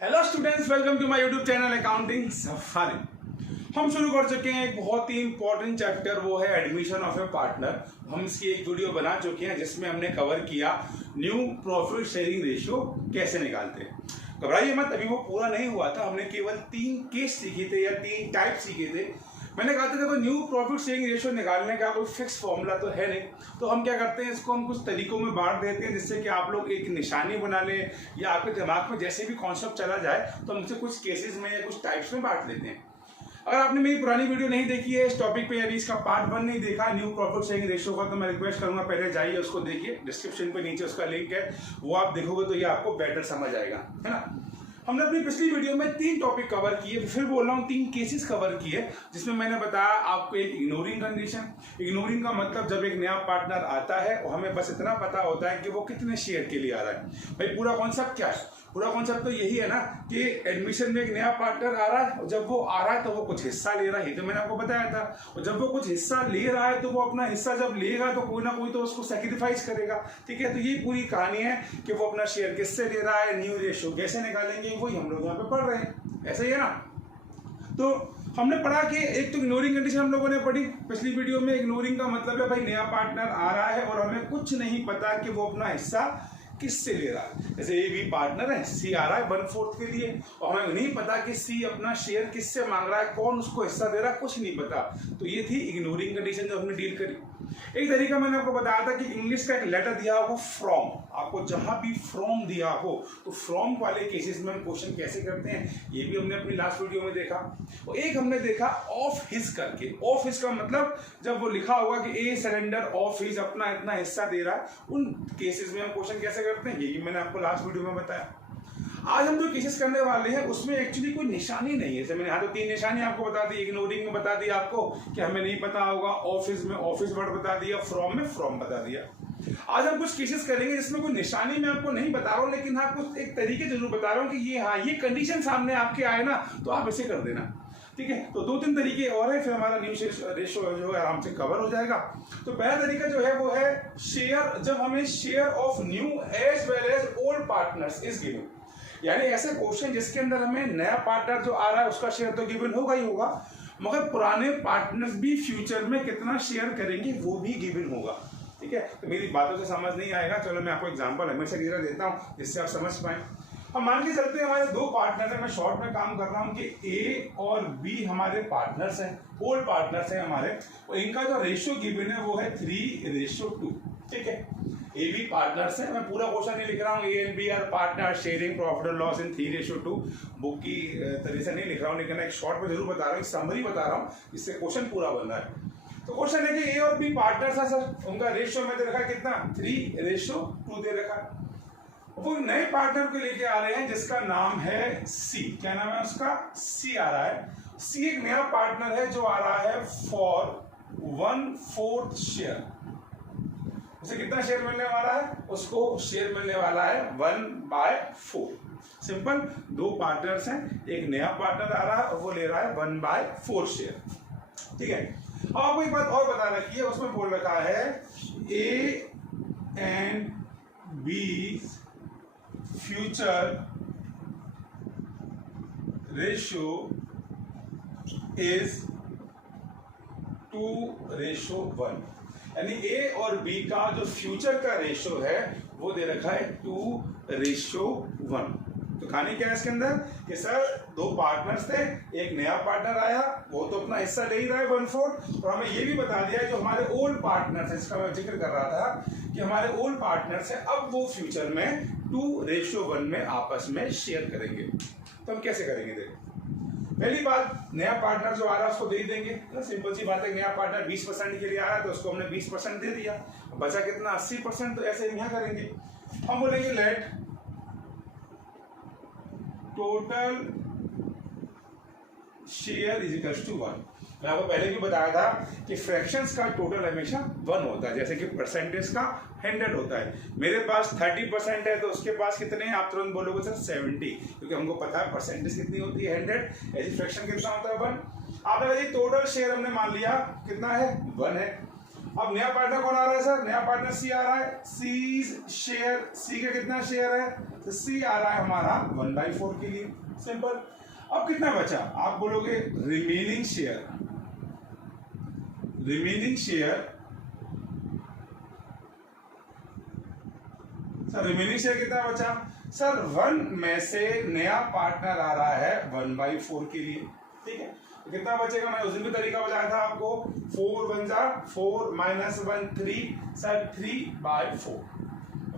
Hello students, welcome to my YouTube channel accounting safari. हम शुरू कर चुके हैं एक बहुत ही इंपॉर्टेंट चैप्टर, वो है एडमिशन ऑफ ए पार्टनर। हम इसकी एक वीडियो बना चुके हैं जिसमें हमने कवर किया न्यू प्रॉफिट शेयरिंग रेशियो कैसे निकालते हैं। घबराइए मत, अभी वो पूरा नहीं हुआ था। हमने केवल 3 केस सीखे थे या 3 टाइप सीखे थे। मैंने कहा था देखो, न्यू प्रॉफिट शेयरिंग रेशियो निकालने का कोई फिक्स फॉर्मूला तो है नहीं, तो हम क्या करते हैं, इसको हम कुछ तरीकों में बांट देते हैं जिससे कि आप लोग एक निशानी बना लें या आपके दिमाग में जैसे भी कॉन्सेप्ट चला जाए तो हम उसे कुछ केसेस में या कुछ टाइप्स में बांट देते हैं। अगर आपने मेरी पुरानी वीडियो नहीं देखी है इस टॉपिक पे, यानी इसका पार्ट 1 नहीं देखा न्यू प्रॉफिट शेयरिंग रेशियो का, तो मैं रिक्वेस्ट करूंगा पहले जाइए उसको देखिए। डिस्क्रिप्शन पे नीचे उसका लिंक है, वो आप देखोगे तो ये आपको बेटर समझ आएगा, है ना। हमने अपनी पिछली वीडियो में 3 टॉपिक कवर किए, फिर बोल रहा हूँ 3 केसेस कवर किए, जिसमें मैंने बताया आपको एक इग्नोरिंग कंडीशन। इग्नोरिंग का मतलब जब एक नया पार्टनर आता है और हमें बस इतना पता होता है कि वो कितने शेयर के लिए आ रहा है। भाई पूरा कॉन्सेप्ट क्या है? पूरा कॉन्सेप्ट तो यही है ना कि एडमिशन में एक नया पार्टनर आ रहा है और जब वो आ रहा है तो वो कुछ हिस्सा ले रहा है, ये तो मैंने आपको बताया था। और जब वो कुछ हिस्सा ले रहा है तो वो अपना हिस्सा जब लेगा तो कोई ना कोई तो उसको सैक्रिफाइस करेगा, ठीक है। तो ये पूरी कहानी है कि वो अपना शेयर किससे ले रहा है, न्यू रेशियो कैसे निकालेंगे, वही हम लोग यहाँ पे पढ़ रहे हैं, ऐसा ही है ना। तो हमने पढ़ा कि एक तो इग्नोरिंग कंडीशन हम लोगों ने पढ़ी पिछली वीडियो में। इग्नोरिंग का मतलब है भाई नया पार्टनर आ रहा है और हमें कुछ नहीं पता कि वो अपना हिस्सा किससे ले रहा है। जैसे ए बी पार्टनर है, सी आ रहा है 1/4 के लिए और हमें नहीं पता कि सी अपना शेयर किससे मांग रहा है, कौन उसको हिस्सा दे रहा है, कुछ नहीं पता। तो ये थी इग्नोरिंग कंडीशन जो हमने डील करी। एक तरीका मैंने आपको बताया था कि इंग्लिश का एक लेटर दिया हो फ्रॉम, आपको जहां भी फ्रॉम दिया हो तो फ्रॉम वाले केसेस में हम क्वेश्चन कैसे करते हैं, ये भी हमने अपनी लास्ट वीडियो में देखा। और एक हमने देखा ऑफ हिज करके। ऑफ हिज का मतलब जब वो लिखा होगा कि ए सरेंडर ऑफ हिज, अपना इतना हिस्सा दे रहा है, उन केसेस में हम क्वेश्चन कैसे करते हैं, यही मैंने आपको लास्ट वीडियो में बताया। आज हम जो केसेस करने वाले हैं उसमें एक्चुअली कोई निशानी नहीं है। जैसे मैंने यहाँ तो 3 निशानी आपको बता दी। इग्नोरिंग में बता दिया आपको कि हमें नहीं पता होगा, ऑफिस में ऑफिस वर्ड बता दिया, फ्रॉम में फ्रॉम बता दिया। आज हम कुछ केसेस करेंगे जिसमें कोई निशानी मैं आपको नहीं बता रहा हूँ, लेकिन हाँ कुछ एक तरीके जरूर बता रहा हूँ कि ये हाँ ये कंडीशन सामने आपके आए ना तो आप ऐसे कर देना, ठीक है। तो 2-3 तरीके और है, फिर हमारा न्यू रेशियो जो है आराम से कवर हो जाएगा। तो पहला तरीका जो है वो है शेयर, जब हमें share of new as well as old partners is given, यानी ऐसे क्वेश्चन जिसके अंदर हमें नया पार्टनर जो आ रहा है उसका शेयर तो गिवन होगा ही होगा, मगर पुराने पार्टनर्स भी फ्यूचर में कितना शेयर करेंगे वो भी गिवन होगा, ठीक है। तो मेरी बातों से समझ नहीं आएगा, चलो मैं आपको एग्जांपल हमेशा की तरह देता हूँ जिससे आप समझ पाए। हम मान के चलते हैं हमारे 2 पार्टनर है, मैं शॉर्ट में काम कर रहा हूँ कि ए और बी हमारे पार्टनर्स हैं, ओल्ड पार्टनर्स हैं हमारे, और इनका जो रेशियो गिवन है वो है 3:2, ठीक है। ए बी पार्टनर्स हैं, मैं पूरा क्वेश्चन नहीं लिख रहा हूँ, A and B are partner sharing profit और लॉस इन 3:2, बुक की तरह से नहीं लिख रहा हूँ, लेकिन एक शॉर्ट में जरूर बता रहा हूँ, समरी बता रहा हूँ, इससे क्वेश्चन पूरा बन रहा है। तो क्वेश्चन है कि ए और बी पार्टनर्स है सर, उनका रेशियो में दे रखा है कितना, 3:2 दे रखा है। वो नए पार्टनर को लेके आ रहे हैं जिसका नाम है सी। क्या नाम है उसका? सी आ रहा है। सी एक नया पार्टनर है जो आ रहा है फॉर 1/4 शेयर। उसे कितना शेयर मिलने वाला है? उसको शेयर मिलने वाला है 1/4। सिंपल, 2 पार्टनर्स हैं, एक नया पार्टनर आ रहा है और वो ले रहा है 1/4 शेयर, ठीक है। अब आपको एक बात और बता रखी है, उसमें बोल रखा है ए and B future ratio is 2:1, यानी ए और बी का जो फ्यूचर का रेशियो है वो दे रखा है 2:1। तो कहानी क्या है इसके अंदर कि सर 2 पार्टनर्स थे, एक नया पार्टनर आया, वो तो अपना हिस्सा ले ही रहा है 1/4, और हमें ये भी बता दिया जो हमारे ओल्ड पार्टनर्स हैं, जिसका मैं जिक्र कर रहा था कि हमारे ओल्ड पार्टनर्स हैं, अब वो फ्यूचर में 2:1 में आपस में शेयर करेंगे। तो हम कैसे करेंगे? देखो, पहली बात, नया पार्टनर जो आ रहा है उसको दे देंगे, तो सिंपल सी बात है, नया पार्टनर 20% के लिए आ रहा है तो उसको हमने 20% दे दिया, बचा कितना 80%, तो ऐसे यहाँ करेंगे। हम बोलेंगे let total share is equal to 1। मैं आपको पहले भी बताया था कि फ्रैक्शंस का टोटल हमेशा 1 होता है, जैसे कि परसेंटेज का 100 होता है। मेरे पास 30% है तो उसके पास कितने हैं? आप तुरंत बोलोगे सर 70, क्योंकि हमको पता है परसेंटेज कितनी होती है 100, ऐसी फ्रैक्शन कितना होता है 1। आपने टोटल शेयर हमने मान लिया कितना है 1 है। अब नया पार्टनर कौन आ रहा है सर? नया पार्टनर सी आ रहा है। सी शेयर, सी का कितना शेयर है? तो सी आ रहा है हमारा 1/4 के लिए, सिंपल। अब कितना बचा? आप बोलोगे remaining share, remaining share sir, remaining share कितना बचा सर? 1 में से नया पार्टनर आ रहा है 1/4 के लिए, ठीक है। तो कितना बचेगा? मैंने उस दिन भी तरीका बताया था आपको, 4 1 जा 4 -1 3 सर 3/4।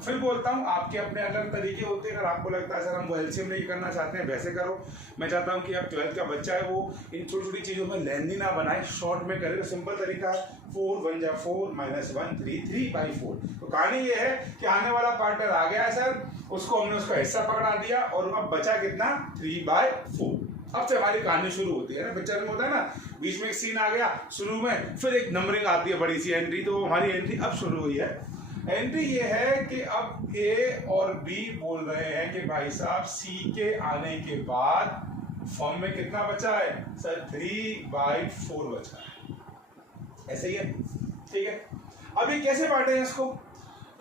फिर बोलता हूँ आपके अपने अलग तरीके होते हैं। अगर आपको लगता है सर हम वो एलसीएम नहीं करना चाहते हैं, वैसे करो। मैं चाहता हूँ कि आप 12th का बच्चा है वो इन छोटी छोटी चीज़ों में लेंदी ना बनाए, शॉर्ट में करे। तो सिंपल तरीका है 4 1 जा 4 -1 3 3/4। तो कहानी ये है कि आने वाला पार्टनर आ गया है सर, उसको हमने उसका हिस्सा पकड़ा दिया और अब बचा कितना? 3/4। अब से हमारी कहानी शुरू होती है ना, पिक्चर में होता है ना, बीच में एक सीन आ गया शुरू में, फिर एक नंबरिंग आती है बड़ी सी एंट्री। तो हमारी एंट्री अब शुरू हुई है। एंट्री ये है कि अब ए और बी बोल रहे हैं कि भाई साहब सी के आने के बाद फॉर्म में कितना बचा है सर? 3/4 बचा है। ऐसे ही है, ठीक है। अब ये कैसे बांटे हैं इसको?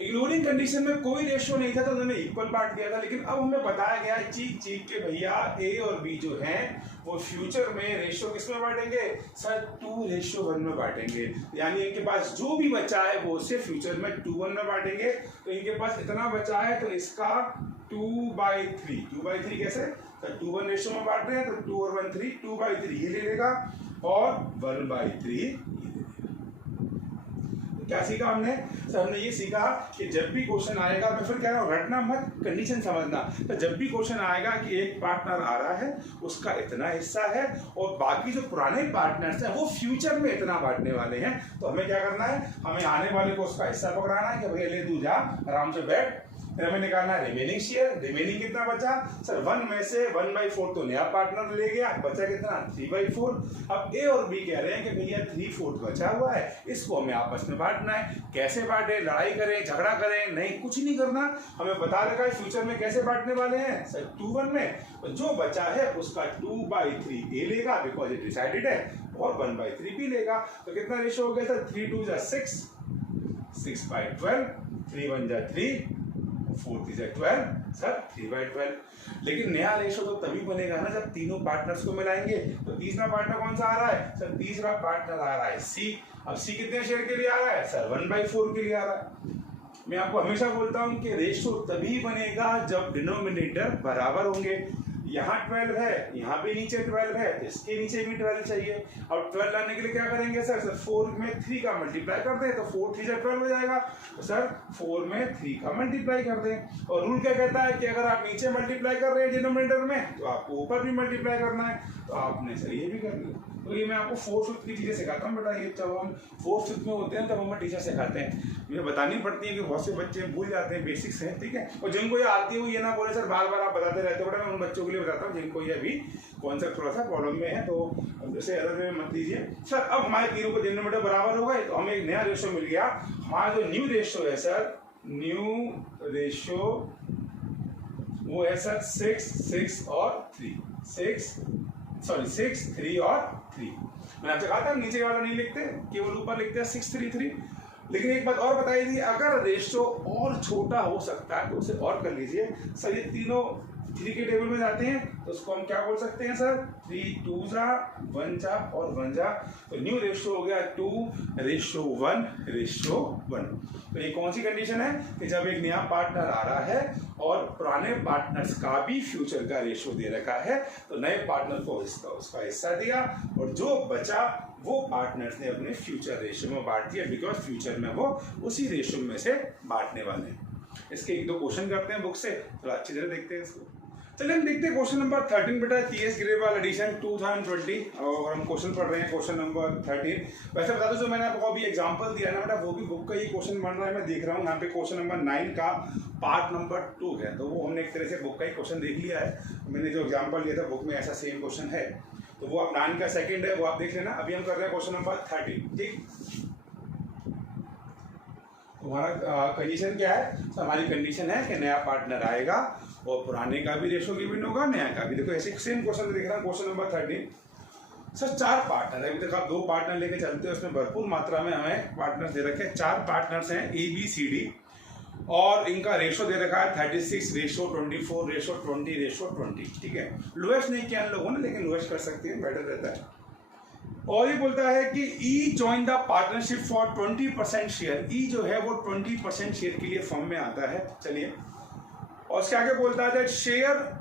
इग्नोरिंग कंडीशन में कोई रेशियो नहीं था तो उन्होंने इक्वल बांट दिया था, लेकिन अब हमें बताया गया चीख चीख के भैया ए और बी जो हैं वो फ्यूचर में रेशियो किसमें बांटेंगे सर? 2:1 में बांटेंगे। यानी इनके पास जो भी बचा है वो उसे फ्यूचर में 2:1 में बांटेंगे। तो इनके पास इतना बचा है तो इसका 2/3, 2/3 कैसे? तो 2:1 रेशियो में बांट रहे हैं तो 2 और 1 3, 2/3 ये ले लेगा और 1/3। क्या सीखा हमने सर? हमने ये सीखा कि जब भी क्वेश्चन आएगा, मैं फिर कह रहा हूँ रटना मत, कंडीशन समझना। तो जब भी क्वेश्चन आएगा कि एक पार्टनर आ रहा है उसका इतना हिस्सा है और बाकी जो पुराने पार्टनर्स हैं वो फ्यूचर में इतना बांटने वाले हैं, तो हमें क्या करना है? हमें आने वाले को उसका हिस्सा पकड़ाना है कि भैया ले तू जा आराम से बैठ। फिर हमें निकालना है रिमेनिंग शेयर। रिमेनिंग कितना बचा सर? 1 में से 1/4 तो नया पार्टनर ले गया, बचा कितना? 3/4। अब ए और बी कह रहे हैं कि भैया 3/4 बचा हुआ है, इसको हमें आपस में बांटना है। कैसे बांटे? लड़ाई करें, झगड़ा करें? नहीं, कुछ नहीं करना। हमें बता रखा है फ्यूचर में कैसे बांटने वाले हैं सर? 2:1 में। तो जो बचा है उसका 2/3 ए लेगा बिकॉज इट डिसाइडेड है, और 1/3 बी लेगा। तो कितना रेशियो हो गया सर? 3 2 जा 6, 6/12, 3 1 जा 3, 4 3 जा 12 सर 3/12। लेकिन नया रेशो तो तभी बनेगा ना जब तीनों पार्टनर्स को मिलाएंगे। तो तीसरा पार्टनर कौन सा आ रहा है सर? तीसरा पार्टनर आ रहा है सी। अब सी कितने शेयर के लिए आ रहा है सर? 1/4 के लिए आ रहा है। मैं आपको हमेशा बोलता हूं कि रेशो तभी बनेगा जब डिनोमिनेटर बराबर होंगे। यहाँ 12 है, यहाँ भी नीचे 12 है, इसके नीचे भी 12 चाहिए। अब 12 लाने के लिए क्या करेंगे सर? 4 में 3 का मल्टीप्लाई कर दें तो 4 3 जा 12 हो जाएगा। तो सर 4 में 3 का मल्टीप्लाई कर दें। और रूल क्या कहता है कि अगर आप नीचे मल्टीप्लाई कर रहे हैं डिनोमिनेटर में तो आपको ऊपर भी मल्टीप्लाई करना है। तो आपने सर ये भी कर लिया। तो ये मैं आपको 4th 5th की चीजें सिखाता हूँ बेटा। ये जब हम 4th 5th में होते हैं तब हमें टीचर सिखाते हैं, मुझे बतानी पड़ती है कि बहुत से बच्चे भूल जाते हैं, बेसिक्स हैं, ठीक है। और जिनको ये आती है वो ये ना बोले सर बार बार आप बताते रहते हो। बेटा मैं उन बच्चों के लिए बताता हूँ जिनको ये अभी कॉन्सेप्ट थोड़ा सा प्रॉब्लम में है, तो जैसे अलग वे मत लीजिए। सर अब हमारे तीनों को डिनोमिनेटर बराबर हो गए तो हमें एक नया रेशियो मिल गया। हमारा जो न्यू रेशियो है सर, न्यू रेशियो वो है सर 6 6 और 3, 6 3 और 3। मैंने आपसे कहा था नीचे वाला नहीं लिखते, केवल ऊपर लिखते हैं 6 3 3। लेकिन एक बात और बताई थी, अगर रेशियो और छोटा हो सकता है तो उसे और कर लीजिए। सर ये तीनों 3 के टेबल में जाते हैं तो उसको हम क्या बोल सकते हैं सर? 3 2 जा 1 जा और 1 जा। तो न्यू रेशियो हो गया 2:1:1। तो ये कौन सी कंडीशन है कि जब एक नया पार्टनर आ रहा है और पुराने पार्टनर्स का भी फ्यूचर का रेशियो दे रखा है, तो नए पार्टनर को उसका हिस्सा दिया और जो बचा वो पार्टनर्स ने अपने फ्यूचर रेशियो में बांट दिया, बिकॉज फ्यूचर में वो उसी रेशियो में से बांटने वाले हैं। इसके 1-2 क्वेश्चन करते हैं बुक से, थोड़ा अच्छी तरह देखते हैं इसको। चलिए हम देखते हैं क्वेश्चन नंबर 13 बेटा, TS ग्रेडवाल एडिशन 2020 और हम क्वेश्चन पढ़ रहे हैं क्वेश्चन नंबर 13। वैसे बता दो जो मैंने आपको अभी एग्जांपल दिया ना बेटा, वो भी बुक का ही क्वेश्चन बन रहा है। मैं देख रहा हूँ यहाँ पे क्वेश्चन नंबर 9 का पार्ट नंबर 2 है, तो वो हमने एक तरह से बुक का ही क्वेश्चन देख लिया है। मैंने जो एग्जाम्पल दिया था बुक में ऐसा सेम क्वेश्चन है, तो वो आप 9 का सेकंड है, वो आप देख लेना। अभी हम कर रहे हैं क्वेश्चन नंबर 13, ठीक। हमारा कंडीशन क्या है? तो हमारी कंडीशन है कि नया पार्टनर आएगा और पुराने का भी रेशो गिवन होगा, नया का भी। देखो ऐसे सेम क्वेश्चन देख रहा हूँ क्वेश्चन नंबर 13। सर 4 पार्टनर है, अभी तक आप 2 पार्टनर लेके चलते हो, उसमें भरपूर मात्रा में हमें पार्टनर्स दे रखे हैं। 4 पार्टनर्स हैं ABCD और इनका रेशो दे रखा है 36:24:20:20, ठीक है। लोएस्ट नहीं किया इन लोगों ने, लेकिन लोएस्ट कर सकते हैं, बेटर रहता है। और ये बोलता है कि E join the partnership for 20% share. E जो है वो 20% शेयर के लिए फॉर्म में आता है। चलिए, और उसके आगे बोलता है share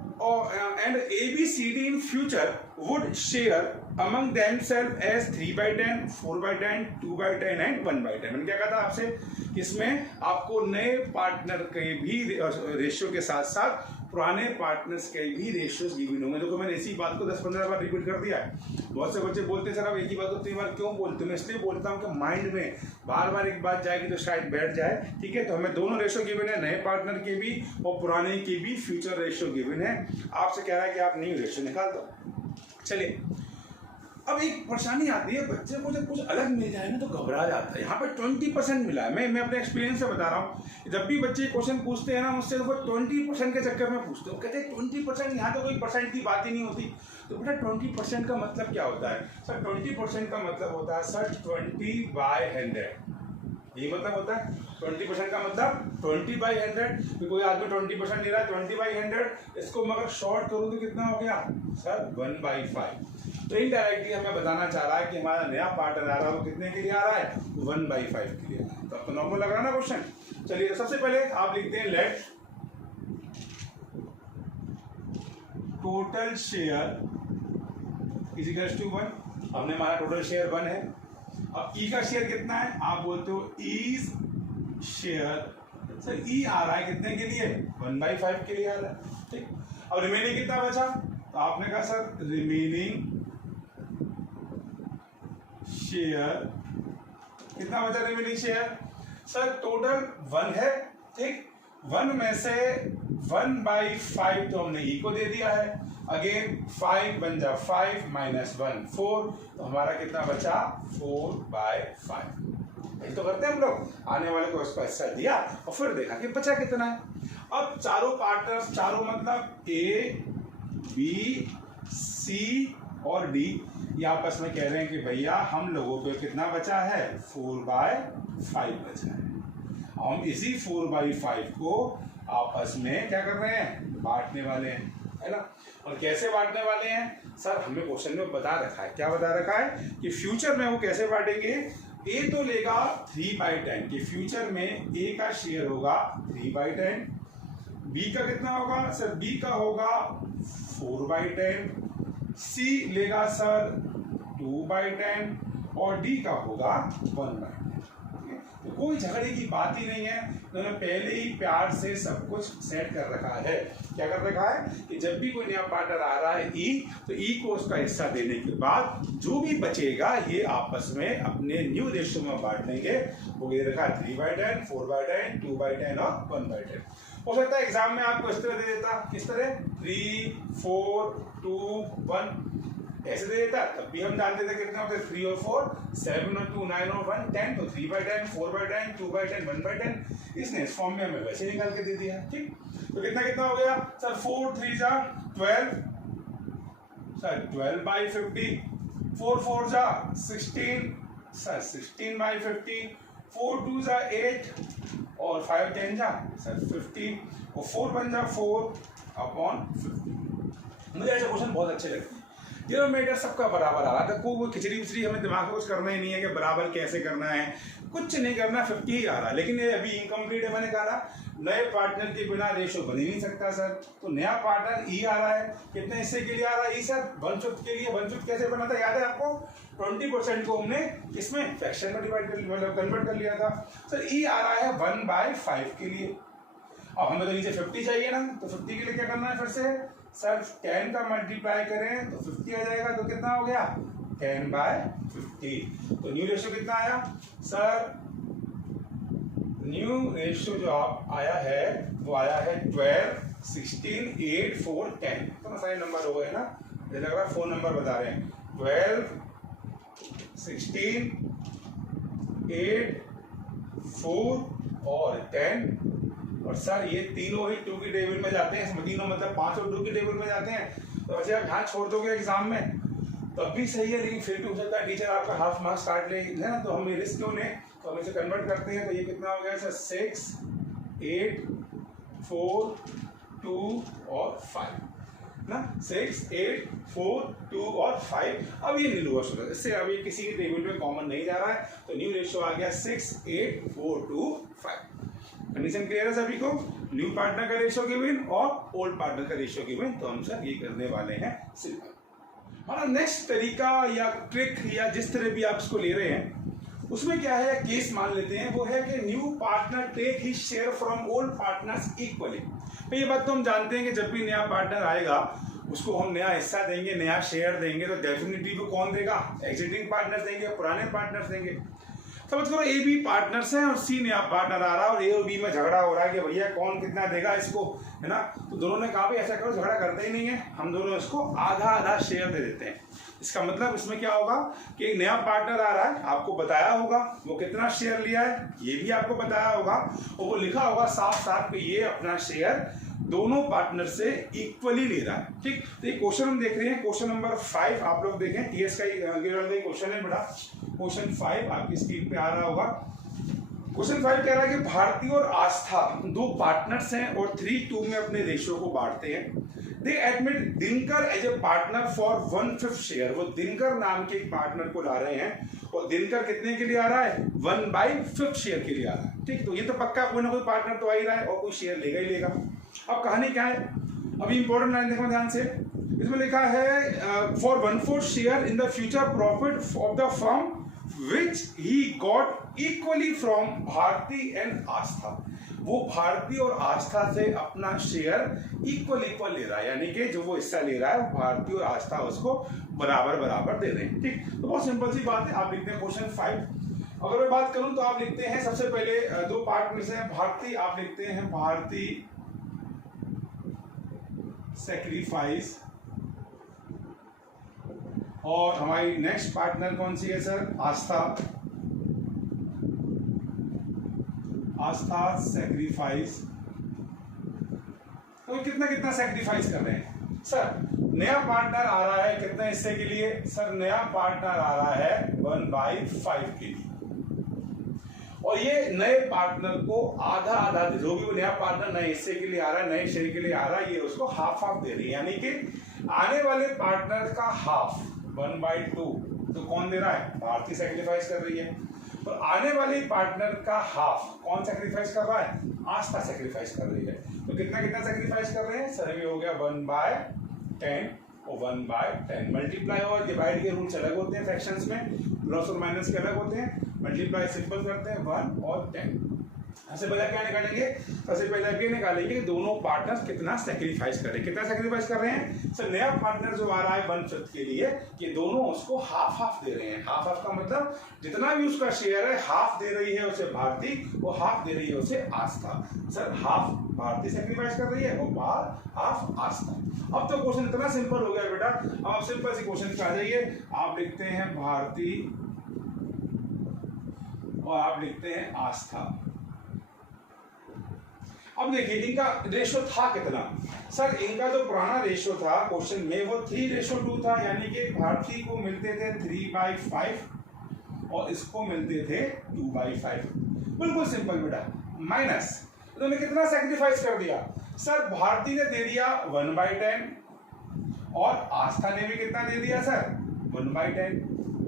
and ABCD in future would share among themselves as 3/10, 4/10, 2/10 and 1/10। मैंने क्या कहा था आपसे, इसमें आपको नए पार्टनर के भी रेशियो के साथ साथ पुराने पार्टनर्स के भी रेशियोज गिवन होंगे। देखो मैंने इसी बात को 10-15 बार रिपीट कर दिया है। बहुत से बच्चे बोलते हैं सर आप एक ही बात को 3 बार क्यों बोलते हो? मैं इसलिए बोलता हूँ कि माइंड में बार बार एक बात जाएगी तो शायद बैठ जाए, ठीक है। तो हमें दोनों रेशियो गिवन है, नए पार्टनर के भी और पुराने के भी फ्यूचर रेशियो गिवन है। आपसे कह रहा है कि आप न्यू रेशियो निकाल दो। चलिए, अब एक परेशानी आती है, बच्चे को जब कुछ अलग मिल जाए ना तो घबरा जाता है। यहाँ पे 20% मिला है। मैं अपने एक्सपीरियंस से बता रहा हूँ, जब भी बच्चे क्वेश्चन पूछते हैं ना मुझसे, तो वो 20% के चक्कर में पूछते हो। कहते हैं 20%, यहाँ तो कोई परसेंट की बात ही नहीं होती। तो बेटा 20% का मतलब क्या होता है? सर 20% का मतलब होता है सर 20/100। ये मतलब होता है 20% का मतलब 20/100। कोई आदमी 20% ले रहा है 20/100, इसको मगर शॉर्ट करूँ तो कितना हो गया सर 1/5। तो इनडायरेक्टली हमें बताना चाह रहा है कि हमारा नया पार्टनर आ रहा है वो कितने के लिए आ रहा है? 1/5 के लिए। तो अब तो नॉर्मल लग रहा है ना क्वेश्चन। चलिए, सबसे पहले आप लिखते हैं let total share equals to 1। हमने हमारा टोटल शेयर 1 है। अब ई का शेयर कितना है? आप बोलते हो ईज शेयर। सर ई आ रहा है कितने के लिए? 1/5 के लिए आ रहा है, ठीक। अब रिमेनिंग कितना बचा? तो आपने कहा सर रिमेनिंग शेयर कितना बचा? रिमेनिंग शेयर सर टोटल 1 है, ठीक। 1 में से 1/5 तो हमने ई को दे दिया है। अगेन 5 बन जा 5 -1 4, तो हमारा कितना बचा? 4/5। यही तो करते हैं हम लोग। आने वाले को इसका हिस्सा दिया और फिर देखा कि बचा कितना है। अब चारों पार्टनर्स, चारों मतलब A, B, C और D, ये आपस में कह रहे हैं कि भैया हम लोगों पे कितना बचा है? 4/5 बचा है। हम इसी 4/5 को आपस में क्या कर रहे हैं? बांटने वाले हैं, है ना। और कैसे बांटने वाले हैं? सर हमें क्वेश्चन में बता रखा है। क्या बता रखा है? कि फ्यूचर में वो कैसे बांटेंगे। A तो लेगा 3/10, कि फ्यूचर में A का शेयर होगा 3/10। B का कितना होगा? सर B का होगा 4/10। C लेगा सर 2/10 और D का होगा 1/10। तो कोई झगड़े की बात ही नहीं है। उन्होंने पहले ही प्यार से सब कुछ सेट कर रखा है। क्या कर रखा है कि जब भी कोई नया पार्टनर आ रहा है ई, तो ई को उसका हिस्सा देने के बाद जो भी बचेगा ये आपस में अपने न्यू रेशियो में बांट लेंगे। वो ये रखा 3/10, 4/10, 2/10 और 1/10। हो सकता है एग्जाम में आपको इस तरह दे देता, किस तरह 3, 4, 2, 1 ऐसे दे देता, तब भी हम जानते थे कितना होता है 3 और 4, 7 और 2, 9 और 1, 10। तो 3/10, 4/10, 2/10, 1/10। इसने इस फॉर्म में हमें वैसे निकाल के दे दिया, ठीक। तो कितना कितना हो गया सर? 4 3 जा 12, सर 12/50, 4 4 जा 16, सर 16/50, 4 2 जा 8 और 5 10 जा सर 15 और 4 1 जा 4/50। मुझे ऐसे क्वेश्चन बहुत अच्छे लगते हैं। डिनोमिनेटर सबका बराबर आ रहा था। कोई खिचड़ी उचड़ी हमें दिमाग में कुछ करना ही नहीं है कि बराबर कैसे करना है, कुछ नहीं करना, 50 ही आ रहा है। लेकिन ये अभी इनकम्प्लीट है। मैंने कहा नए पार्टनर के बिना रेशो बन ही नहीं सकता सर। तो नया पार्टनर ई आ रहा है, कितने हिस्से के लिए आ रहा है ई सर? 1/5 के लिए। 1/5 कैसे बना था याद है आपको? 20% को हमने इसमें फ्रैक्शन में डिवाइड कर, मतलब कन्वर्ट कर लिया था। सर ई आ रहा है 1/5 के लिए। अब हमें तो नीचे 50 चाहिए ना, तो 50 के लिए क्या करना है? फिर से सर 10 का मल्टीप्लाई करें तो 50 आ जाएगा। तो कितना हो गया? 10/50। तो न्यू रेशियो कितना आया सर? न्यू रेशियो जो आप आया है वो आया है 12, 16, 8, 4, 10। तो सारे नंबर हो गए ना। मुझे लग रहा है 4 नंबर बता रहे हैं। 12, 16, 8, 4 और 10। और सर ये तीनों ही 2 की टेबल में जाते हैं। इसमें तीनों मतलब 5 और 2 की टेबल में जाते हैं। तो वैसे आप यहाँ छोड़ दोगे एग्जाम में तब भी सही है, लेकिन फिर भी हो सकता है टीचर आपका हाफ मार्क्स काट ले, है ना, तो हम रिस्क क्यों लें, तो हम इसे कन्वर्ट करते हैं। तो ये कितना हो गया सर, 6, 8, 4, 2 और 5 ना, 6, 8, 4, 2 और 5। अब ये न्यू रेशो, इससे अब ये किसी के टेबल में कॉमन नहीं जा रहा है, तो न्यू रेशो आ गया 6, 8, 4, 2, 5। कंडीशन क्लियर है सभी को? न्यू पार्टनर का रेशियो गिवन और ओल्ड पार्टनर का रेशियो गिवन, तो हम सर ये करने वाले हैं सिंपल। हमारा नेक्स्ट तरीका या ट्रिक या जिस तरह भी आप इसको ले रहे हैं, उसमें क्या है, केस मान लेते हैं, वो है कि new partner take his share from old partners equally. तो ये बात तो हम जानते हैं कि जब भी नया पार्टनर आएगा उसको हम नया हिस्सा देंगे, नया शेयर देंगे, तो डेफिनेटली वो कौन देगा, एग्जिस्टिंग पार्टनर्स देंगे, पुराने पार्टनर्स देंगे। समझ करो ए बी पार्टनर्स हैं और सी नया पार्टनर आ रहा है और ए और बी में झगड़ा हो रहा है कि भैया कौन कितना देगा इसको, है ना। तो दोनों ने कहा भाई ऐसा करो, झगड़ा करते ही नहीं है, हम दोनों इसको आधा आधा शेयर दे देते हैं। इसका मतलब इसमें क्या होगा कि एक नया पार्टनर आ रहा है, आपको बताया होगा वो कितना शेयर लिया है, ये भी आपको बताया होगा, और वो लिखा होगा साफ साफ कि ये अपना शेयर दोनों पार्टनर से इक्वली ले रहा है। ठीक, तो ये क्वेश्चन हम देख रहे हैं, क्वेश्चन नंबर 5 आप लोग देखें, टीएस का क्वेश्चन है बेटा, क्वेश्चन 5 आपकी स्क्रीन पे आ रहा होगा। क्वेश्चन 5 कह रहा है कि भारती और आस्था दो पार्टनर्स हैं और 3:2 में अपने रेशियो को बांटते हैं। They admit Dinkar as a partner for 1/5 share. वो दिनकर नाम के एक पार्टनर को ला रहे हैं और दिनकर कितने के लिए आ रहा है, 1/5 शेयर के लिए आ रहा है। ठीक, तो ये तो पक्का कोई ना कोई पार्टनर तो आ ही रहा है और कोई शेयर लेगा ही लेगा। अब कहानी क्या है, अभी इंपॉर्टेंट लाइन देखो ध्यान से, इसमें लिखा है for 1/4 share in the future profit of the firm which he got equally from Bharti and Aastha. वो भारती और आस्था से अपना शेयर इक्वल ले रहा है, यानी कि जो वो हिस्सा ले रहा है वो भारती और आस्था उसको बराबर बराबर दे रहे हैं। ठीक, तो बहुत सिंपल सी बात है। आप लिखते हैं क्वेश्चन 5। अगर मैं बात करूं तो आप लिखते हैं सबसे पहले दो पार्टनर्स हैं भारती, आप लिखते हैं भारती सैक्रिफाइस, और हमारी नेक्स्ट पार्टनर कौन सी है सर, आस्था, आस्था सैक्रिफाइस। तो कितना कितना सैक्रिफाइस कर रहे हैं सर, नया पार्टनर आ रहा है कितने हिस्से के लिए सर, नया पार्टनर आ रहा है 1/5 के लिए, और ये नए पार्टनर को आधा आधा, जो भी वो नया पार्टनर नए हिस्से के लिए आ रहा है, नए शेयर के लिए आ रहा है, ये उसको हाफ हाफ दे रही है, यानी कि आने वाले पार्टनर का हाफ 1/2 तो कौन दे रहा है, भारती सैक्रिफाइस कर रही है, और आने वाले पार्टनर का हाफ कौन सैक्रिफाइस कर रहा है, आस्था सैक्रिफाइस कर रही है। तो कितना कितना सैक्रिफाइस कर रहे हैं सर, ये हो गया 1/10 और 1/10 मल्टीप्लाई और डिवाइड के रूल्स अलग होते हैं, फ्रैक्शंस में प्लस और माइनस के अलग होते हैं, मल्टीप्लाई सिंपल करते हैं 1 और 10। सबसे पहले क्या निकालेंगे, सबसे पहले ये निकालेंगे कि दोनों पार्टनर्स कितना सैक्रिफाइस कर रहे हैं। कितना सैक्रिफाइस कर रहे हैं सर, नया पार्टनर जो आ रहा है 1/5 के लिए, ये दोनों उसको हाफ हाफ दे रहे हैं। हाफ हाफ का मतलब जितना भी उसका शेयर है हाफ दे रही है उसे भारती, वो हाफ दे रही है उसे आस्था। सर हाफ भारती सैक्रिफाइस कर रही है और बाहर हाफ आस्था। अब तो क्वेश्चन इतना सिंपल हो गया बेटा। अब आप सिंपल सी क्वेश्चन पे आ जाइए, आप लिखते हैं भारती और आप लिखते हैं आस्था। अब देखिए इनका रेशो था कितना सर, इनका जो पुराना रेशो था क्वेश्चन में वो 3:2 था, यानी कि भारती को मिलते थे 3/5 और इसको मिलते थे 2/5। बिल्कुल सिंपल बेटा। माइनस इन्होंने कितना सैक्रिफाइस कर दिया सर, भारती ने दे दिया 1/10 और आस्था ने भी कितना दे दिया सर, 1/10।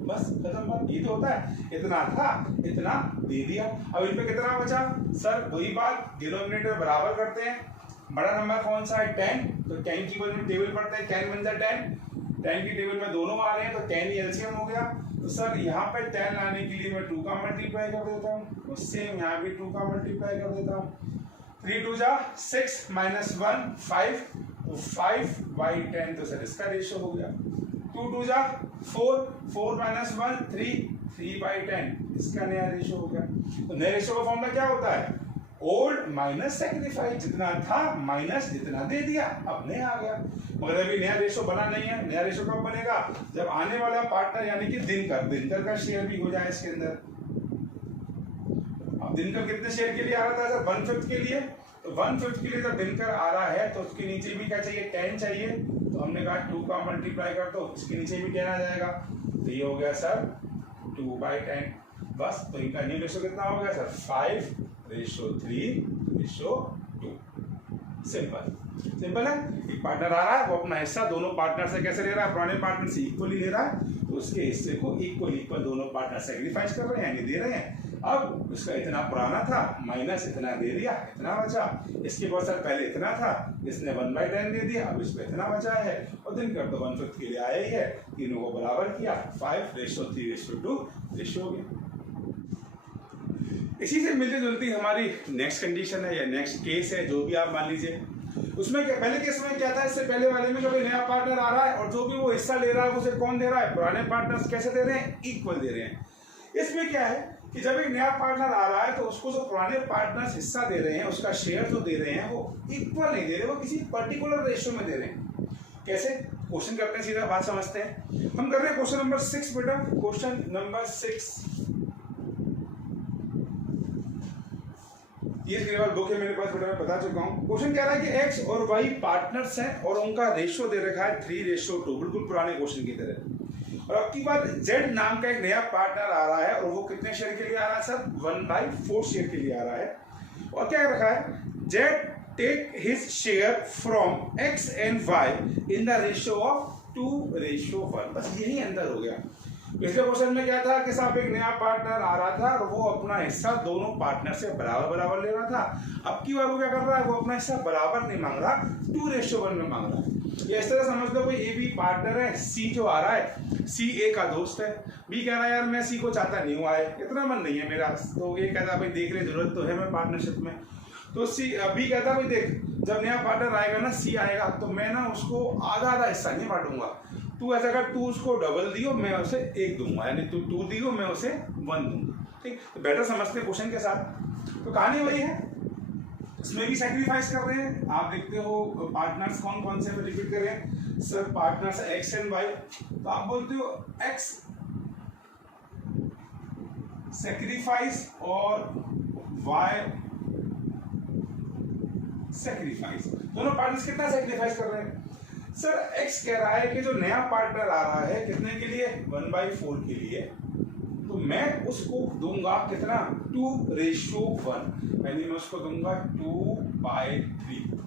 बस खत्म बात, ये तो होता है, इतना था इतना दे दिया। अब इन पे कितना बचा सर, वही बात, डिनोमिनेटर बराबर करते हैं, बड़ा नंबर कौन सा है 10, तो 10 की टेबल पढ़ते हैं, 10 बन जाए 10 की टेबल में दोनों आ रहे हैं तो 10 ही एलसीएम हो गया। तो सर यहाँ पे 10 लाने के लिए मैं 2 का मल्टीप्लाई कर देता हूँ, तो सेम यहाँ भी 2 का मल्टीप्लाई कर देता हूँ। 3 2 जा 6 -1 5, तो 5/10 तो सर इसका रेशो हो गया। 2 2 जा 4, 4 -1 3, 3/10 इसका नया रेशो हो गया। तो नए रेशो का फॉर्मूला क्या होता है, ओल्ड माइनस सैक्रिफाइस, जितना था माइनस जितना दे दिया, अब नया आ गया। मगर अभी नया रेशो बना नहीं है। नया रेशो कब बनेगा, जब आने वाला पार्टनर यानी कि दिनकर का शेयर भी हो जाए इसके अंदर। अब दिनकर कितने शेयर के लिए आ रहा था सर, 1/5 के लिए, तो 1/5 के लिए जब दिनकर आ रहा है तो उसके नीचे भी क्या चाहिए, 10 चाहिए, तो हमने कहा 2 का मल्टीप्लाई कर दो, इसके नीचे भी 10 आ जाएगा, तो ये हो गया सर 2/10 बस। तो इनका न्यू रेशो कितना हो गया सर 5:3:2। सिंपल है। एक पार्टनर आ रहा है, वो अपना हिस्सा दोनों पार्टनर से कैसे ले रहा है, पुराने पार्टनर से इक्वली ले रहा है, तो उसके हिस्से को इक्वल दोनों पार्टनर सेक्रीफाइस कर रहे हैं, यानी दे रहे हैं। अब उसका इतना पुराना था माइनस इतना दे दिया, इतना बचा। इसके बाद सर पहले इतना था, इसने 1/10 दे दिया, अब इसमें इतना बचा है, और दिन कर तो 1/5 के लिए आया ही है, तीनों को बराबर किया, 5:3:2 रेशो हो गया। इसी से मिलती जुलती हमारी नेक्स्ट कंडीशन है या नेक्स्ट केस है, जो भी आप मान लीजिए। उसमें क्या, पहले केस में क्या था, इससे पहले वाले में कोई नया पार्टनर आ रहा है और जो भी वो हिस्सा ले रहा है उसे कौन दे रहा है, पुराने पार्टनर्स कैसे दे रहे हैं, इक्वल दे रहे हैं। इसमें क्या है कि जब एक नया पार्टनर आ रहा है तो उसको जो पुराने पार्टनर्स हिस्सा दे रहे हैं, उसका शेयर जो दे रहे हैं वो इक्वल नहीं दे रहे, वो किसी पर्टिकुलर रेशियो में दे रहे हैं। कैसे, क्वेश्चन करते हैं, सीधा बात समझते हैं। हम कर रहे हैं क्वेश्चन नंबर 6 बेटा, क्वेश्चन नंबर 6। ये केवल बुक है मेरे पास बेटा, मैं बता चुका हूँ। क्वेश्चन कह रहा है कि एक्स और वाई पार्टनर्स हैं और उनका रेशियो दे रखा है 3:2, बिल्कुल पुराने क्वेश्चन की तरह। और अब की बात जेड नाम का एक नया पार्टनर आ रहा है और वो कितने शेयर के लिए आ रहा है सर, 1/4 शेयर के लिए आ रहा है। और क्या रखा है, Z take his share from X and Y in the ratio of 2:1। बस यही अंतर हो गया। पिछले क्वेश्चन में क्या था कि साहब एक नया पार्टनर आ रहा था और वो अपना हिस्सा दोनों पार्टनर से बराबर ले रहा था। अब की बार वो क्या कर रहा है, वो अपना हिस्सा बराबर नहीं मांग रहा, 2:1 में मांग रहा है। ये इस तरह समझ लो कोई ए बी पार्टनर है, सी जो आ रहा है, सी ए का दोस्त है, बी कह रहा है यार मैं सी को चाहता नहीं हूँ, आए इतना मन नहीं है मेरा, तो ए कहता है भाई देख ले जरूरत तो है मैं पार्टनरशिप में, तो सी बी कहता है भाई देख जब नया पार्टनर आएगा ना, सी आएगा, तो मैं ना उसको आधा हिस्सा नहीं बांटूंगा, तू ऐसा कर, तू उसको डबल दियो मैं उसे 1 दूंगा, यानी तू 2 दियो मैं उसे 1 दूंगा। ठीक, तो बेटर समझते हैं क्वेश्चन के साथ। तो कहानी वही है, इसमें भी सैक्रिफाइस कर रहे हैं। आप देखते हो पार्टनर्स कौन कौन से रिपीट कर रहे हैं sir, partners X and Y, तो आप बोलते हो एक्स सैक्रिफाइस और वाई सैक्रिफाइस, दोनों पार्टनर्स कितना सैक्रिफाइस कर रहे हैं सर। एक्स कह रहा है कि जो नया पार्टनर आ रहा है कितने के लिए, 1/4 के लिए, तो मैं उसको दूंगा कितना, 2:1, यानी मैं उसको दूंगा 2/3।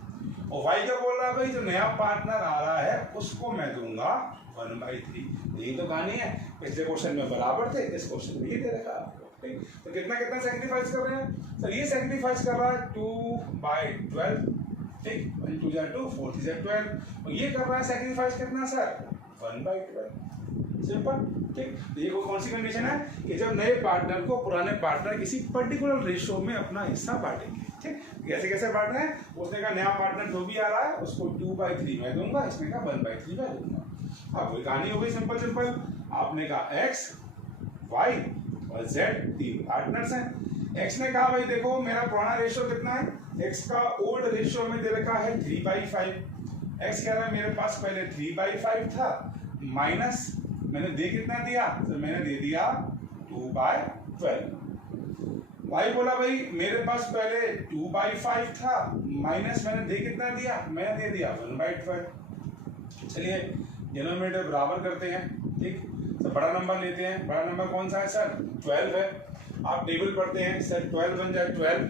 और वाई क्या बोल रहा है भाई, जो नया पार्टनर आ रहा है उसको मैं दूंगा 1/3। यही तो कहानी है, पिछले क्वेश्चन में बराबर थे, इस क्वेश्चन में ये दे रखा है। तो कितना कितना सैक्रिफाइस कर रहे हैं सर, ये सैक्रिफाइस कर रहा है 2/12, ठीक, 1 2 2 4 3 12, और ये कर रहा है सैक्रिफाइस कितना सर, 1/12। सिंपल, ठीक। तो ये कौन सी कंडीशन है कि जब नए पार्टनर को पुराने पार्टनर किसी पर्टिकुलर रेशियो में अपना हिस्सा बांटेंगे। ठीक, कैसे कैसे बांट रहे हैं, उसने कहा नया पार्टनर जो भी आ रहा है उसको 2/3 मैं दूंगा, इसने कहा 1/3 मैं दूंगा। अब वही कहानी हो गई, सिंपल। आपने कहा एक्स वाई और जेड 3 पार्टनर्स हैं। एक्स ने कहा भाई देखो मेरा पुराना रेशियो कितना है, एक्स का ओल्ड रेशियो में दे रखा है 3/5। एक्स कह रहा है मेरे पास पहले 3/5 था, माइनस मैंने दे कितना दिया, तो मैंने दे दिया 2/12। वाई बोला भाई मेरे पास पहले 2/5 था, माइनस मैंने दे कितना दिया, मैंने दे दिया 1/12। चलिए डिनोमिनेटर बराबर करते हैं। ठीक, तो बड़ा नंबर लेते हैं। बड़ा नंबर कौन सा है सर, 12 है। आप टेबल पढ़ते हैं सर, 12 बन जाए 12,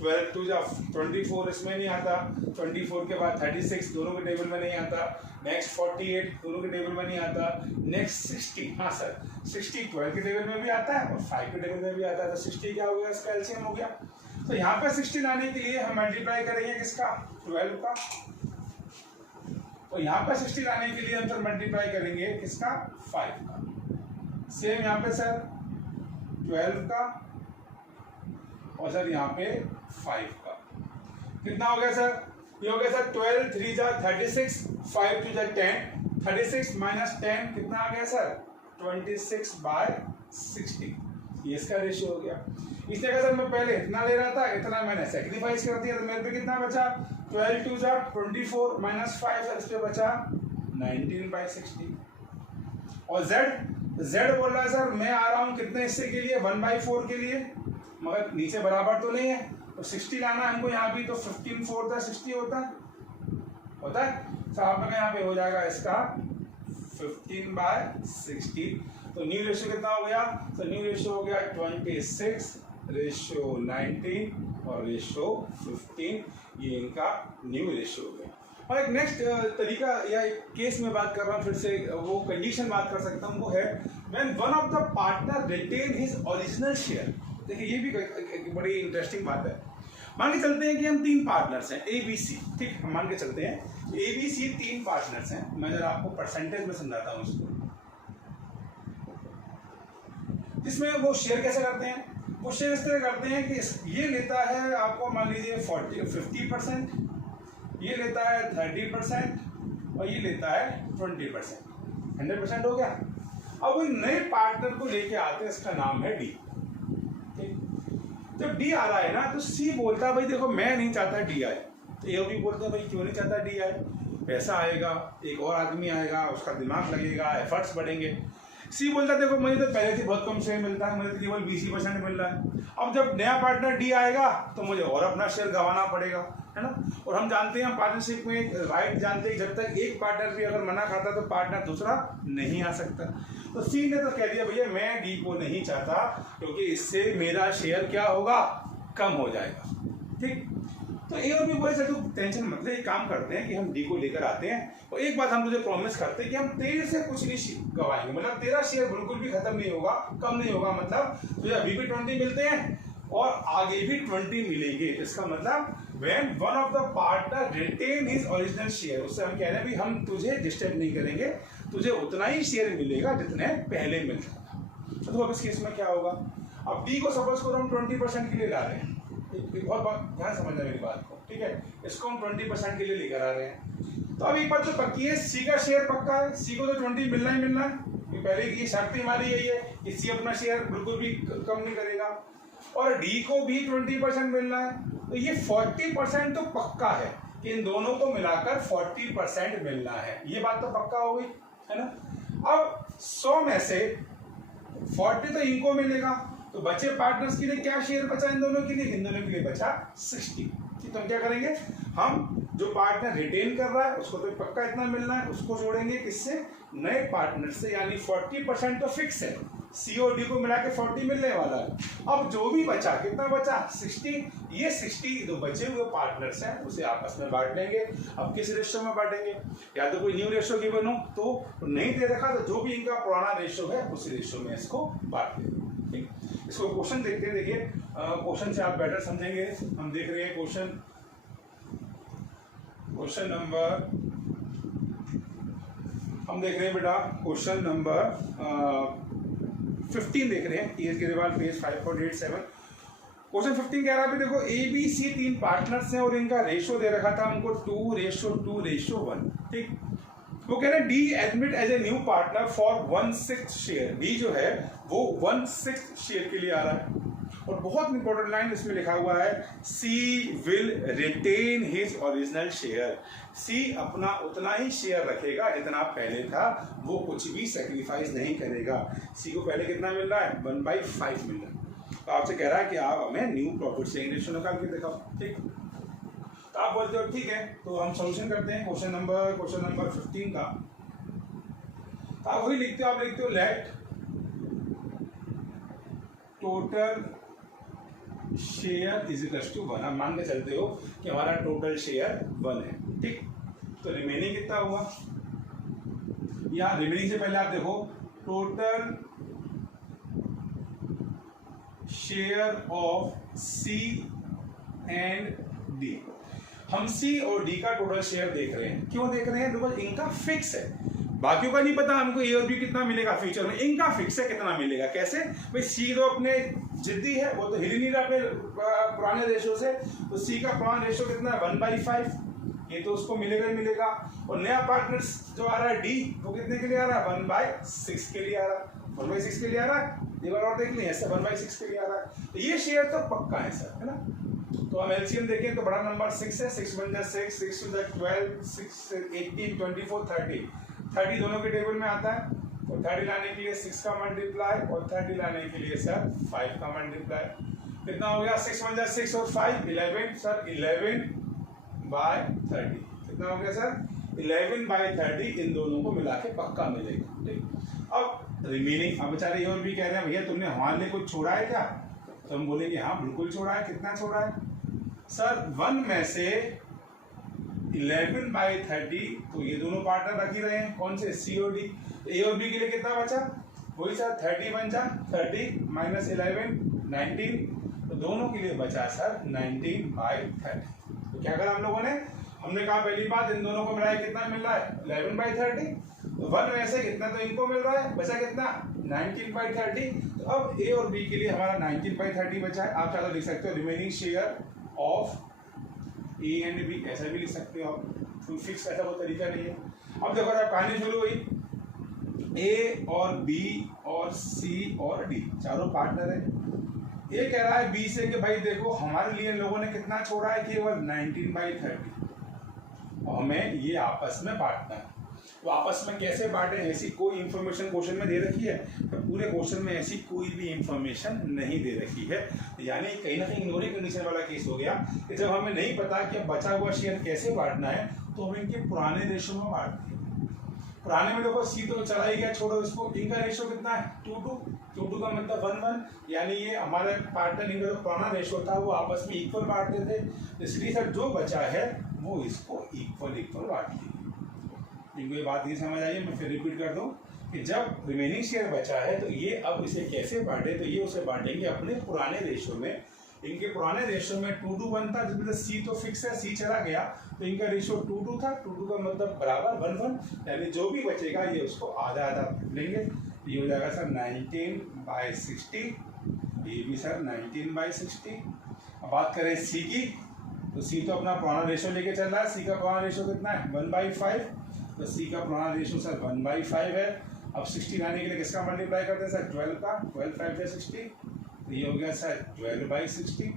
12 2 जा 24, इसमें नहीं आता, 24 के बाद 36 दोनों के टेबल में नहीं आता, नेक्स्ट 48 दोनों के टेबल में नहीं आता, नेक्स्ट 60, हाँ सर 60 12 के टेबल में भी आता है और 5 के टेबल में भी आता है, तो 60 क्या हो गया, इसका एलसीएम हो गया। तो यहाँ पे 60 लाने के लिए हम मल्टीप्लाई करेंगे किसका, 12 का, और यहाँ पे 60 लाने के लिए हम सर मल्टीप्लाई करेंगे किसका, 5 का। सेम यहाँ पे सर 12 का और सर यहाँ पे 5 का। कितना हो गया सर, ये हो गया सर 12 3 जा 36, 5 2 जा 10, 36 माइनस 10 कितना आ गया सर, 26/60। ये इसका रेशियो हो गया। इसने कहा सर मैं पहले इतना ले रहा था, इतना मैंने सैक्रिफाइस कर दिया, तो मेरे पे कितना बचा, 12 2 जा 24 माइनस 5, इस पे बचा 19/60। और जेड बोल रहा है सर मैं आ रहा हूँ कितने हिस्से के लिए, 1/4 के लिए, मगर नीचे बराबर तो नहीं है, तो 60 लाना हमको यहाँ भी, तो 15 4 60 होता है तो आपका यहाँ पे हो जाएगा इसका 15/16। तो न्यू रेशियो कितना हो गया? तो न्यू रेशियो हो गया 26:19 और रेशियो 15। ये इनका न्यू रेशियो हो गया। और एक नेक्स्ट तरीका या एक केस में बात कर रहा हूँ, फिर से वो कंडीशन बात कर सकता हूँ, वो है when one of the partner retain his original share. देखिए ये भी एक बड़ी इंटरेस्टिंग बात है। मान के चलते हैं कि हम 3 पार्टनर्स हैं ए बी सी, ठीक, हम मान के चलते हैं ए बी सी 3 पार्टनर्स हैं। मैं जरा आपको परसेंटेज में समझाता हूँ इसको। इसमें वो शेयर कैसे करते हैं? वो शेयर इस तरह करते हैं कि ये लेता है आपको मान लीजिए 50%, ये लेता है 30% और ये लेता है 20%। 100% हो गया। अब वो नए पार्टनर को लेके आते हैं, इसका नाम है डी। जब डी आ रहा है ना तो सी बोलता है भाई देखो मैं नहीं चाहता डी आए। तो ए भी बोलते हैं भाई क्यों नहीं चाहता डी आए? पैसा आएगा, एक और आदमी आएगा, उसका दिमाग लगेगा, एफर्ट्स बढ़ेंगे। सी बोलता है देखो मुझे तो पहले से बहुत कम शेयर मिलता है, मुझे तो केवल 20% मिल रहा है। अब जब नया पार्टनर डी आएगा तो मुझे और अपना शेयर गंवाना पड़ेगा, है ना। और हम जानते हैं पार्टनरशिप में एक राइट जानते हैं, जब तक एक पार्टनर भी अगर मना खाता तो पार्टनर दूसरा नहीं आ सकता। तो सी ने तो कह दिया भैया मैं डी को नहीं चाहता क्योंकि इससे मेरा शेयर क्या होगा? कम हो जाएगा, ठीक। तो ए और बी बोले चल तू टेंशन मत ले, एक काम करते हैं कि हम डी को लेकर आते हैं और एक बात हम तुझे प्रॉमिस करते हैं कि हम तेरे से कुछ नहीं गवाएंगे, मतलब तेरा शेयर बिल्कुल भी खत्म नहीं होगा, कम नहीं होगा। मतलब तुझे अभी भी 20 मिलते हैं और आगे भी 20 मिलेंगे। इसका मतलब when one of the partner retain his original share, उससे हम कह रहे हैं भी हम तुझे डिस्टर्ब नहीं करेंगे, तुझे उतना ही शेयर मिलेगा जितने पहले मिलता था। तो अब इस केस में क्या होगा? अब डी को सपोज करो हम 20% के लिए ला रहे हैं, बहुत बात ध्यान समझना मेरी बात को, ठीक है। इसको हम 20% के लिए लेकर आ रहे हैं। तो अब एक बात तो पक्की है, सी का शेयर पक्का है, सी को तो 20 मिलना ही मिलना है। पहले की शर्त हमारी यही है कि सी अपना शेयर बिल्कुल भी कम नहीं करेगा और डी को भी 20% मिलना है। तो ये 40% तो पक्का है कि इन दोनों को मिलाकर 40% मिलना है। ये बात तो पक्का हो गई, है ना। अब 100 में से 40 तो इनको मिलेगा, तो बचे पार्टनर्स के लिए क्या शेयर बचा इन दोनों के लिए? इन दोनों के लिए बचा 60। तो हम क्या करेंगे? हम जो पार्टनर रिटेन कर रहा है उसको तो पक्का इतना मिलना है, उसको जोड़ेंगे किससे? नए पार्टनर से, यानी 40% तो फिक्स है, सी और डी को मिला के 40 मिलने वाला है। अब जो भी बचा, कितना बचा? 60। ये 60 जो बचे हुए पार्टनर्स हैं उसे आपस में बांट लेंगे। अब किस रेशियो में बांटेंगे? या तो कोई न्यू रेशियो गिवन हो तो नहीं दे रखा तो जो भी इनका पुराना रेशियो है उसी रेशियो में इसको बांट लेंगे, ठीक। इसको क्वेश्चन देखते हैं। देखिए क्वेश्चन से आप बेटर समझेंगे। हम देख रहे हैं क्वेश्चन नंबर, हम देख रहे हैं बेटा क्वेश्चन नंबर 15 देख रहे हैं, केजरीवाल पेज 5487। क्वेश्चन 15 कह रहा है देखो ए बी सी 3 पार्टनर्स हैं और इनका रेशियो दे रखा था हमको 2:2:1, ठीक। वो कह रहे हैं D admit as a new partner for 1/6 share. D जो है वो 1/6 शेयर के लिए आ रहा है। और बहुत इंपॉर्टेंट लाइन इसमें लिखा हुआ है C will retain his original share. C अपना उतना ही शेयर रखेगा जितना पहले था, वो कुछ भी सेक्रीफाइस नहीं करेगा। सी को पहले कितना मिल रहा है? 1/5 मिल रहा है। तो आपसे कह रहा है कि आप हमें न्यू प्रॉफिट शेयरिंग रेशियो निकाल के दिखाओ, ठीक। तो आप बोलते हो ठीक है, तो हम सॉल्यूशन करते हैं क्वेश्चन नंबर 15 का। तो आप वही लिखते हो, आप लिखते हो let total share is equal to 1। आप मान के चलते हो कि हमारा टोटल शेयर 1 है, ठीक। तो रिमेनिंग कितना हुआ? या रिमेनिंग से पहले आप देखो total share of C and D. हम सी और डी का टोटल शेयर देख रहे हैं। क्यों देख रहे हैं? बिकॉज इनका फिक्स है, बाकियों का नहीं पता हमको ए और बी कितना मिलेगा फ्यूचर में। इनका फिक्स है कितना मिलेगा। कैसे भाई? सी तो अपने जिद्दी है, वो तो हिल ही नहीं रहा अपने पुराने रेशियो से। तो सी का पुराना रेशियो कितना है? 1/5। ये तो उसको मिलेगा ही मिलेगा। और नया पार्टनर जो आ रहा है डी, वो कितने के लिए आ रहा है? 1/6 के लिए आ रहा है। 1/6 के लिए आ रहा है। एक बार और देख लें, ऐसा 1/6 के लिए आ रहा है। तो ये शेयर तो पक्का है सर, है ना। तो हम एलसीएम देखें तो बड़ा नंबर 6 है। 6 1 6, 6 2 12, 6 18 24 30। 30 दोनों के टेबल में आता है। तो 30 लाने के लिए 6 का मल्टीप्लाई और 30 लाने के लिए सर 5 का मल्टीप्लाई। कितना हो गया? 6 1 6 और 5 11 सर, 11/30। कितना हो गया सर? 11/30 इन दोनों को मिला के पक्का मिलेगा। ठीक, अब रिमेनिंग, अब बेचारे ये और भी कह रहे हैं भैया तुमने हमारे लिए कुछ छोड़ा है क्या? तो हम बोलेंगे हाँ बिल्कुल छोड़ा है। कितना छोड़ा है सर? 1 में से 11/30, तो ये दोनों पार्टनर रख ही रहे हैं, कौन से? सी और डी। ए और बी के लिए कितना बचा? वही सर 30 बन जा, 30 माइनस 11 19, तो दोनों के लिए बचा सर 19/30। तो क्या करा हम लोगों ने? हमने कहा पहली बात इन दोनों को मिला है, कितना मिल रहा है? 11/30। तो 1 में से कितना तो इनको मिल रहा है, बचा कितना? 19/30। तो अब ए और बी के लिए हमारा 19/30 बचा है। आप चाहे तो लिख सकते हो remaining share of A and B, ऐसा भी लिख सकते हो आप, कोई फिक्स ऐसा कोई तरीका नहीं है। अब देखो जब कहानी शुरू हुई, ए और बी और सी और डी चारों पार्टनर है। ए कह रहा है बी से कि भाई देखो हमारे लिए लोगों ने कितना छोड़ा है, केवल 19/30, और हमें ये आपस में बांटना है। तो आपस में कैसे बांटे, ऐसी कोई इंफॉर्मेशन क्वेश्चन में दे रखी है? तो पूरे क्वेश्चन में ऐसी कोई भी इंफॉर्मेशन नहीं दे रखी है, यानी कहीं ना कहीं इग्नोरिंग कंडीशन वाला केस हो गया कि जब हमें नहीं पता कि बचा हुआ शेयर कैसे बांटना है, तो हम इनके पुराने रेशो में बांटते हैं। पुराने में देखो सी तो चला ही गया, छोड़ो इसको। इनका रेशो कितना है? 2:2 का मतलब 1:1, यानी ये हमारे पार्टनर इनका जो पुराना रेशो था वो आपस में इक्वल बांटते थे, इसलिए सर जो बचा है वो इसको इक्वल बांट लीजिए। इनको ये बात नहीं समझ आई, मैं फिर रिपीट कर दूं कि जब रिमेनिंग शेयर बचा है तो ये अब इसे कैसे बांटे, तो ये उसे बांटेंगे अपने पुराने रेशो में। इनके पुराने रेशो में 2:2 बनता, जिसमें सी तो फिक्स है, सी चला गया, तो इनका रेशो 2:2 था। 2:2 का मतलब बराबर 1:1, यानी जो भी बचेगा ये उसको आधा आधा लेंगे। ये हो जाएगा सर 19/60, ये भी सर 19/60। अब बात करें सी की, तो सी तो अपना पुराना रेशो लेके चल रहा है। सी का पुराना रेशो कितना है? 1/5, तो सी का पुराना रेशो सर 1/5 है। अब 60 लाने के लिए किसका मल्टीप्लाई करते हैं सर? 12 का, 12 5 से 60, तो ये हो गया सर 12/60।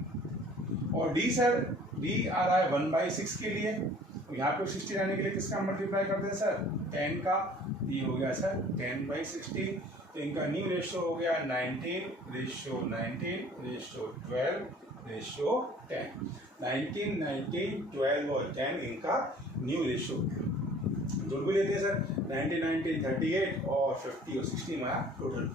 और डी सर, डी आ रहा है 1/6 के लिए, तो यहाँ पे 60 लाने के लिए किसका मल्टीप्लाई करते हैं सर? 10 का, ये हो गया सर 10/60। तो इनका न्यू रेशो हो गया 19:19:12:10। 19, 19, 12 और 10 इनका न्यू रेशो। जोड़ भी लेते हैं सर, 19, 19, 38 और 50 और 60 हमारा टोटल।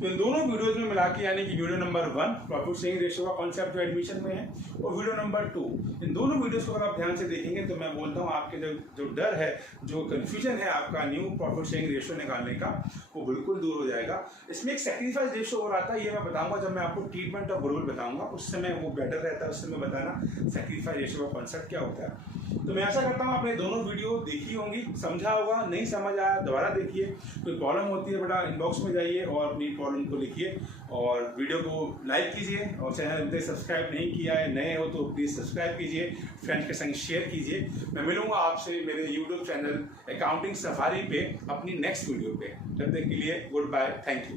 तो इन दोनों वीडियोज में मिला के, यानी कि video number 1 profit sharing ratio का कॉन्सेप्ट जो एडमिशन में है, और वीडियो नंबर 2, इन दोनों वीडियोस को अगर आप ध्यान से देखेंगे तो मैं बोलता हूँ आपके जो डर है, जो कन्फ्यूजन है आपका न्यू प्रॉफिट शेयरिंग रेशियो निकालने का, वो बिल्कुल दूर हो जाएगा। इसमें एक सेक्रीफाइस रेशियो और आता है, ये मैं बताऊंगा जब मैं आपको ट्रीटमेंट ऑफ बुलबुल बताऊंगा, उस समय वो बेटर रहता है, उस समय बताना सेक्रीफाइस रेशियो का कॉन्सेप्ट क्या होता है। तो मैं आशा करता हूँ आपने दोनों वीडियो देखी होंगी, समझा होगा। नहीं समझ आया दोबारा देखिए, कोई प्रॉब्लम होती है बेटा इनबॉक्स में जाइए और अपनी प्रॉब्लम को लिखिए, और वीडियो को लाइक कीजिए, और चैनल अभी तक सब्सक्राइब नहीं किया है, नए हो तो प्लीज़ सब्सक्राइब कीजिए, फ्रेंड्स के संग शेयर कीजिए। मैं मिलूंगा आपसे मेरे यूट्यूब चैनल अकाउंटिंग सफारी पे अपनी नेक्स्ट वीडियो पे। तब तक के लिए गुड बाय, थैंक यू।